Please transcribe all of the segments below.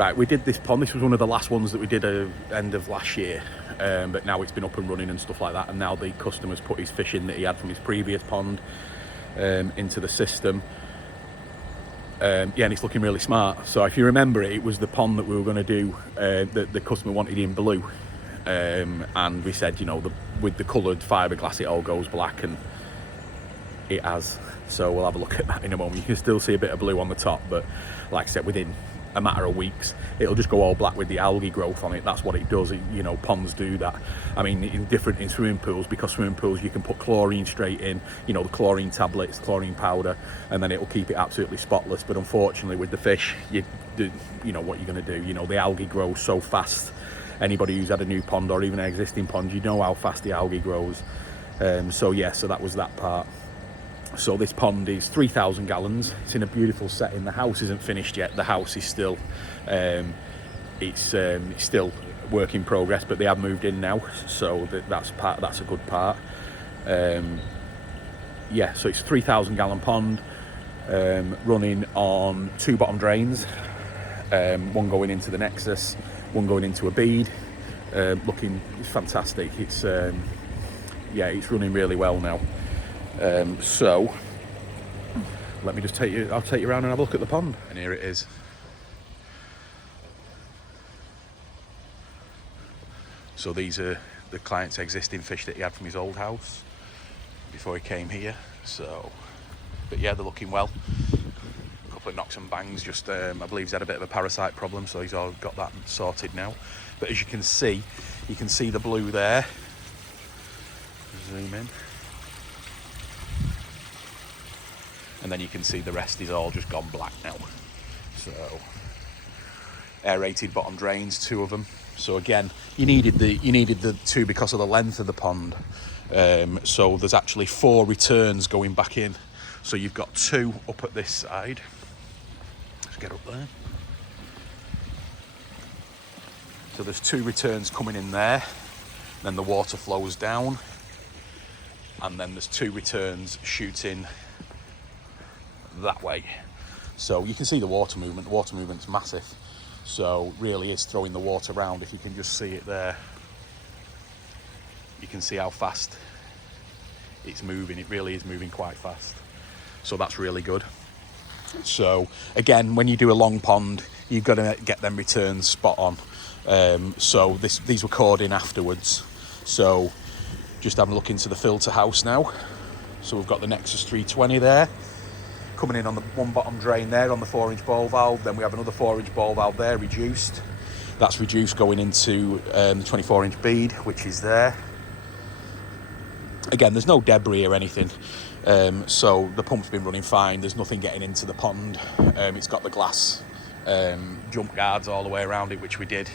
Right, we did this pond. This was one of the last ones that we did at the end of last year. But now it's been up and running and stuff like that. And now the customer's put his fish in that he had from his previous pond into the system. Yeah, and it's looking really smart. So if you remember, it was the pond that we were going to do that the customer wanted in blue. And we said, you know, with the coloured fiberglass, it all goes black, and it has. So we'll have a look at that in a moment. You can still see a bit of blue on the top, but like I said, within a matter of weeks, it'll just go all black with the algae growth on it. That's what it does. You know, ponds do that. I mean, in swimming pools, because swimming pools you can put chlorine straight in, you know, the chlorine tablets, chlorine powder, and then it'll keep it absolutely spotless. But unfortunately with the fish, you know what you're going to do. You know, the algae grows so fast. Anybody who's had a new pond or even an existing pond, you know how fast the algae grows. So yeah, so that was that part. So this pond is 3,000 gallons. It's in a beautiful setting. The house isn't finished yet. The house is still, it's still work in progress, but they have moved in now. So that's a good part. Yeah, so it's a 3,000 gallon pond, running on 2 bottom drains, one going into the Nexus, one going into a bead. Looking fantastic. It's yeah, it's running really well now. So let me just I'll take you around and have a look at the pond. And here it is. So these are the client's existing fish that he had from his old house before he came here. So, but yeah, they're looking well. A couple of knocks and bangs, just I believe he's had a bit of a parasite problem, so he's all got that sorted now. But as you can see the blue there. Zoom in. And then you can see the rest is all just gone black now. So aerated bottom drains, 2 of them. So again, you needed the 2 because of the length of the pond. So there's actually 4 returns going back in. So you've got 2 up at this side. Let's get up there. So there's 2 returns coming in there. Then the water flows down. And then there's 2 returns shooting that way. So you can see the water movement. The water movement's massive. So really is throwing the water around. If you can just see it there, you can see how fast it's moving. It really is moving quite fast. So that's really good. So again, when you do a long pond, you've got to get them returns spot on. So these were cored in afterwards. So just having a look into the filter house now. So we've got the Nexus 320 there, coming in on the one bottom drain there on the 4-inch ball valve. Then we have another 4-inch ball valve there, reduced. That's reduced going into the 24-inch bead, which is there. Again, there's no debris or anything. So the pump's been running fine. There's nothing getting into the pond. It's got the glass jump guards all the way around it, which we did.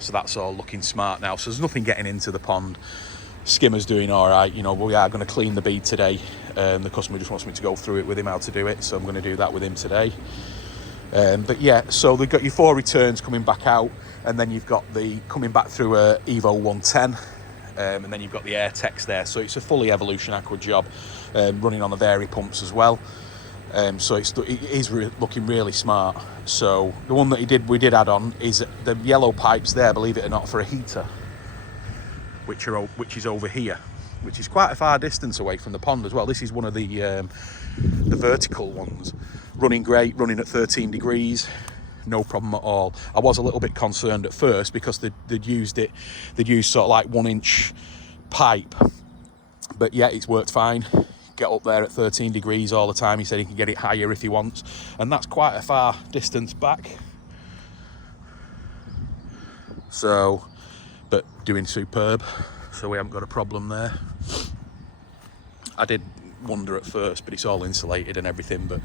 So that's all looking smart now. So there's nothing getting into the pond. Skimmer's doing all right. You know, we are going to clean the bead today. The customer just wants me to go through it with him how to do it, so I'm going to do that with him today. But yeah, so they've got your 4 returns coming back out, and then you've got the coming back through a EVO 110, and then you've got the air text there. So it's a fully Evolution Aqua job, running on the Varipumps as well. So it is looking really smart. So the one that we did add on is the yellow pipes there, believe it or not, for a heater, which is over here, which is quite a far distance away from the pond as well. This is one of the vertical ones, running great, running at 13 degrees, no problem at all. I was a little bit concerned at first because they'd used sort of like 1-inch pipe, but yeah, it's worked fine. Get up there at 13 degrees all the time. He said he can get it higher if he wants, and that's quite a far distance back. So, but doing superb, so we haven't got a problem there. I did wonder at first, but it's all insulated and everything. But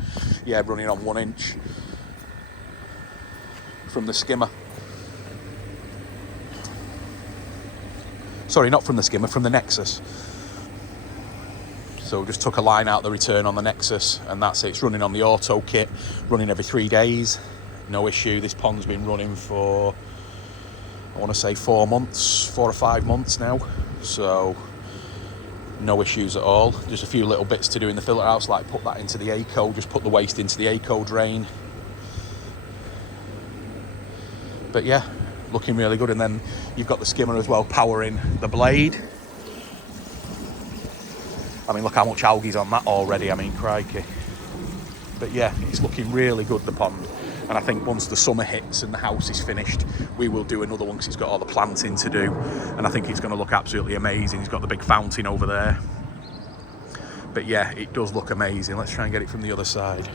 yeah, running on 1 inch from the skimmer. Sorry, not from the skimmer, from the Nexus. So we just took a line out the return on the Nexus, and that's it. It's running on the auto kit, running every 3 days, no issue. This pond's been running for, I want to say 4 or 5 months now, so no issues at all. Just a few little bits to do in the filter house, like put that into the ACO, just put the waste into the ACO drain. But yeah, looking really good. And then you've got the skimmer as well powering the blade. I mean, look how much algae's on that already. I mean, crikey. But yeah, it's looking really good, the pond. And I think once the summer hits and the house is finished, we will do another one because it's got all the planting to do. And I think it's going to look absolutely amazing. It's got the big fountain over there. But yeah, it does look amazing. Let's try and get it from the other side.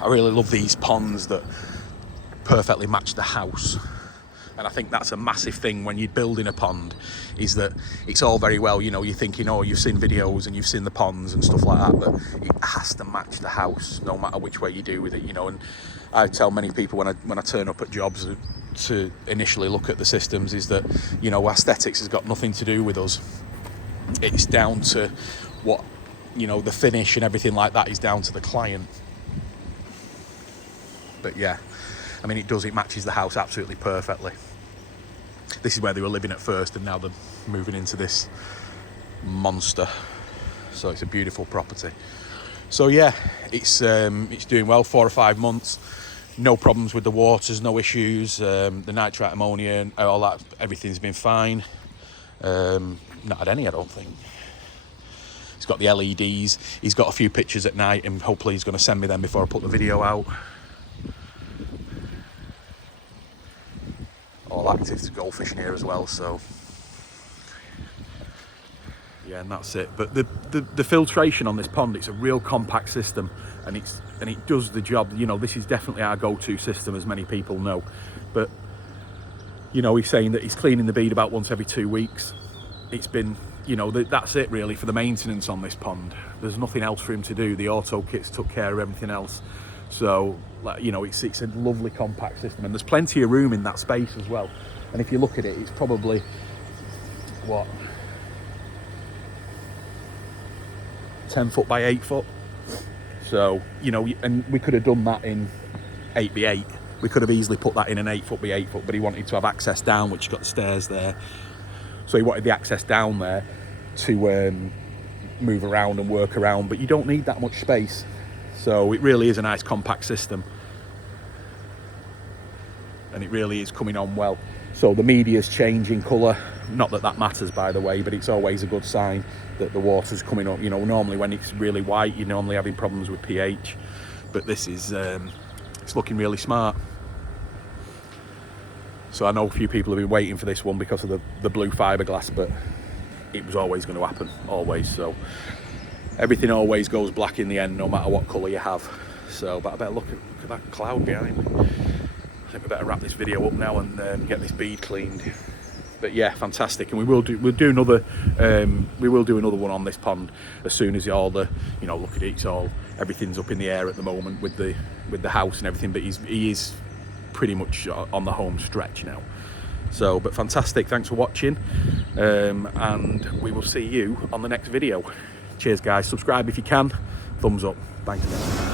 I really love these ponds that perfectly match the house. And I think that's a massive thing when you're building a pond, is that it's all very well, you know, you're thinking, oh, you've seen videos and you've seen the ponds and stuff like that, but it has to match the house no matter which way you do with it, you know. And I tell many people when I turn up at jobs to initially look at the systems is that, you know, aesthetics has got nothing to do with us. It's down to what, you know, the finish and everything like that is down to the client. But yeah, I mean, it matches the house absolutely perfectly. This is where they were living at first, and now they're moving into this monster. So it's a beautiful property. So yeah, it's doing well. 4 or 5 months, no problems with the waters, no issues. The nitrite ammonia and all that, everything's been fine. Not had any, I don't think. He's got the LEDs. He's got a few pictures at night, and hopefully he's going to send me them before I put the video out. All active to goldfish in here as well, so yeah, and that's it. But the filtration on this pond, it's a real compact system, and it does the job. You know, this is definitely our go-to system, as many people know. But you know, he's saying that he's cleaning the bead about once every 2 weeks. It's been, you know, that's it really for the maintenance on this pond. There's nothing else for him to do. The auto kits took care of everything else. So, like, you know, it's a lovely compact system, and there's plenty of room in that space as well. And if you look at it, it's probably, what, 10 foot by 8 foot. So, you know, and we could have done that in 8x8. We could have easily put that in an 8 foot by 8 foot, but he wanted to have access down, which got the stairs there. So he wanted the access down there to move around and work around, but you don't need that much space. So it really is a nice compact system, and it really is coming on well. So the media's changing colour. Not that that matters, by the way, but it's always a good sign that the water's coming up. You know, normally when it's really white, you're normally having problems with pH, but this is it's looking really smart. So I know a few people have been waiting for this one because of the blue fiberglass, but it was always going to happen, always. So everything always goes black in the end, no matter what colour you have. So, but I better look at that cloud behind me. I think we better wrap this video up now and get this bead cleaned. But yeah, fantastic, and we'll do another one on this pond as soon as all the, you know, look at it, everything's up in the air at the moment with the house and everything, but he is pretty much on the home stretch now. So, but fantastic, thanks for watching, and we will see you on the next video. Cheers guys, subscribe if you can, thumbs up, thanks.